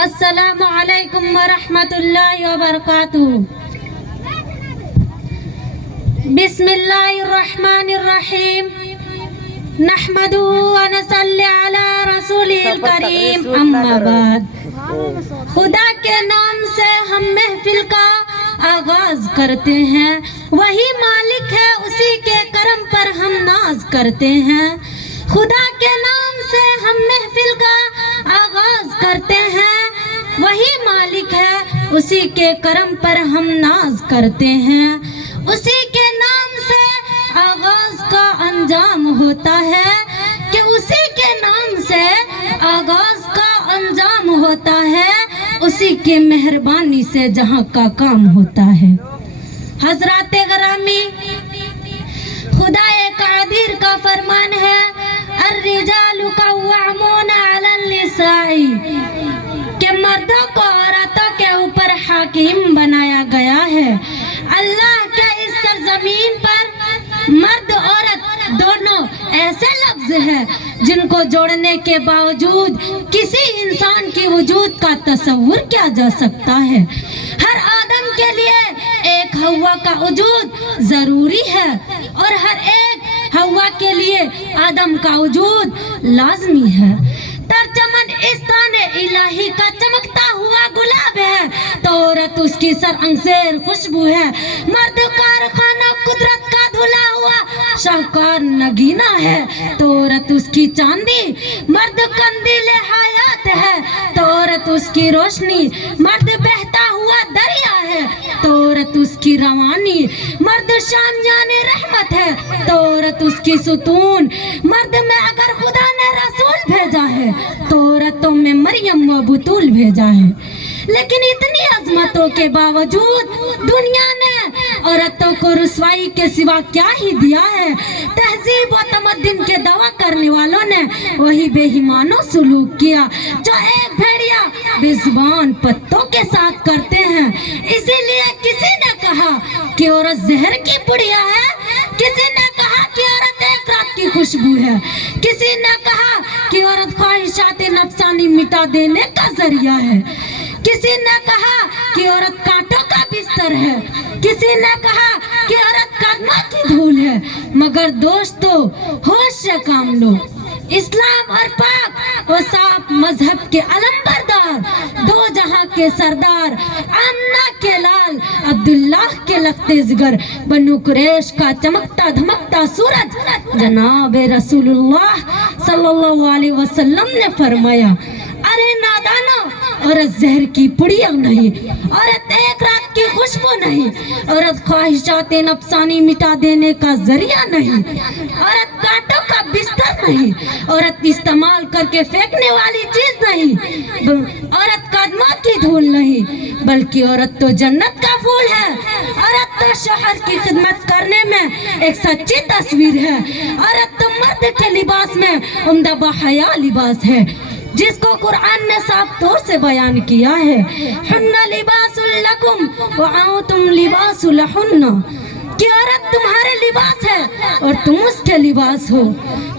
السلام علیکم ورحمۃ اللہ وبرکاتہ۔ بسم اللہ الرحمن الرحیم، نحمدہ ونصلی علی رسولہ الکریم، اما بعد۔ خدا کے نام سے ہم محفل کا آغاز کرتے ہیں، وہی مالک ہے، اسی کے کرم پر ہم ناز کرتے ہیں۔ خدا کے نام سے ہم محفل کا آغاز کرتے ہیں، وہی مالک ہے، اسی کے کرم پر ہم ناز کرتے ہیں۔ اسی کے نام سے آغاز کا انجام ہوتا ہے، کہ اسی کے نام سے آغاز کا انجام ہوتا ہے، اسی کے مہربانی سے جہاں کا کام ہوتا ہے۔ حضرات گرامی، خدا قادر کا فرمان ہے، الرجال قوامون علی النساء، کہ مردوں کو عورتوں کے اوپر حاکم بنایا گیا ہے۔ اللہ کے اس سرزمین پر مرد عورت دونوں ایسے لفظ ہیں جن کو جوڑنے کے باوجود کسی انسان کی وجود کا تصور کیا جا سکتا ہے۔ ہر آدم کے لیے ایک ہوا کا وجود ضروری ہے، اور ہر ایک ہوا کے لیے آدم کا وجود لازمی ہے۔ ترجمن استان الہی کا چمکتا ہوا گلاب ہے، تو عورت اس کی سر انگسیر خوشبو ہے۔ مرد کارخانہ قدرت کا دھلا ہوا شاہکار نگینہ ہے، تو عورت اس کی چاندی۔ مرد قندیل حیات ہے، تو عورت اس کی روشنی۔ مرد بہتا ہوا دریا ہے، تو عورت اس کی روانی۔ مرد شامیان رحمت ہے، تو عورت اس کی ستون۔ مرد میں اگر خدا نے رسول بھیجا ہے، تو عورتوں میں مریم و بطول بھیجا ہے۔ لیکن اتنی عظمتوں کے باوجود دنیا نے عورتوں کو رسوائی کے سوا کیا ہی دیا ہے۔ تہذیب و تمدن کے دعویٰ کرنے والوں نے وہی بے ایمانوں سلوک کیا جو ایک بھیڑیا بے زبان پتوں کے ساتھ کرتے ہیں۔ اسی لیے کسی نے کہا کہ عورت زہر کی پڑیا ہے، کسی نے کہا کہ عورت ایک رات کی خوشبو ہے، کسی نے کہا کہ عورت خواہشات نفسانی مٹا دینے کا ذریعہ ہے، کسی نے کہا کہ عورت کانٹوں کا بستر ہے، کسی نے کہا کہ عورت قدموں کی دھول ہے۔ مگر دوستو، ہوش سے کام لو۔ اسلام اور پاک و صاف مذہب کے علمبردار، دو جہاں کے سردار، آمنہ کے لال، عبداللہ کے لخت جگر، بنو قریش کا چمکتا دھمکتا سورج، جناب رسول اللہ صلی اللہ علیہ وسلم نے فرمایا، ارے نادانو، عورت زہر کی پڑیا نہیں، عورت ایک رات کی خوشبو نہیں، عورت خواہشات نفسانی مٹا دینے کا ذریعہ نہیں، عورت کانٹوں کا بستر نہیں، عورت استعمال کر کے پھینکنے والی چیز نہیں، عورت قدموں کی دھول نہیں، بلکہ عورت تو جنت کا پھول ہے۔ عورت تو شوہر کی خدمت کرنے میں ایک سچی تصویر ہے۔ عورت تو مرد کے لباس میں عمدہ بحیا لباس ہے، جس کو قرآن نے صاف طور سے بیان کیا ہے، ہن لباس لکم وانتم لباس لہن، کہ عورت تمہارے لباس ہے اور تم اس کے لباس ہو۔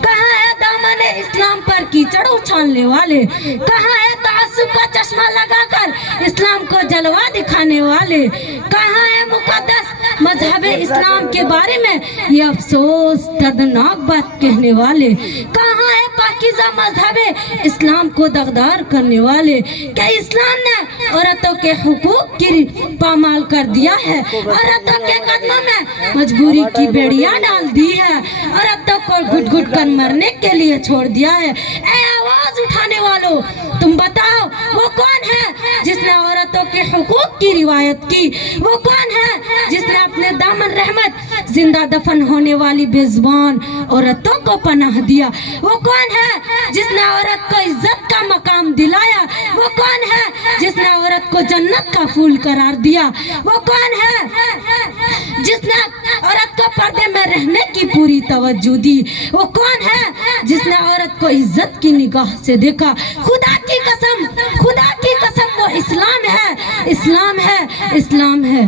کہاں ہے دامن اسلام پر کیچڑ اچھالنے والے؟ کہاں ہے تعصب کا چشمہ لگا کر اسلام کو جلوہ دکھانے والے؟ کہاں ہے مقدس مذہب اسلام کے بارے میں یہ افسوس دردناک بات کہنے والے؟ کہاں ہے پاکیزہ مذہب اسلام کو دغدار کرنے والے؟ کہ اسلام نے عورتوں کے حقوق کی پامال کر دیا ہے، عورتوں کے قدموں میں مجبوری کی بیڑیاں ڈال دی ہے، عورتوں کو گھٹ گھٹ کر مرنے کے لیے چھوڑ دیا ہے۔ اے آواز اٹھانے والوں، تم بتاؤ وہ کون ہے جس نے عورتوں کے حقوق کی روایت کی؟ وہ کون ہے جس نے اپنے دامن رحمت زندہ دفن ہونے والی بے زبان عورتوں کو پناہ دیا؟ وہ کون ہے جس نے عورت کو عزت کا مقام دلایا؟ وہ کون ہے جس نے عورت کو جنت کا پھول قرار دیا؟ وہ کون ہے جس نے عورت کو پردے میں رہنے کی پوری توجہ دی؟ وہ کون ہے جس نے عورت کو عزت کی نگاہ سے دیکھا؟ خدا کی قسم، خدا کی قسم، وہ اسلام ہے، اسلام ہے، اسلام ہے۔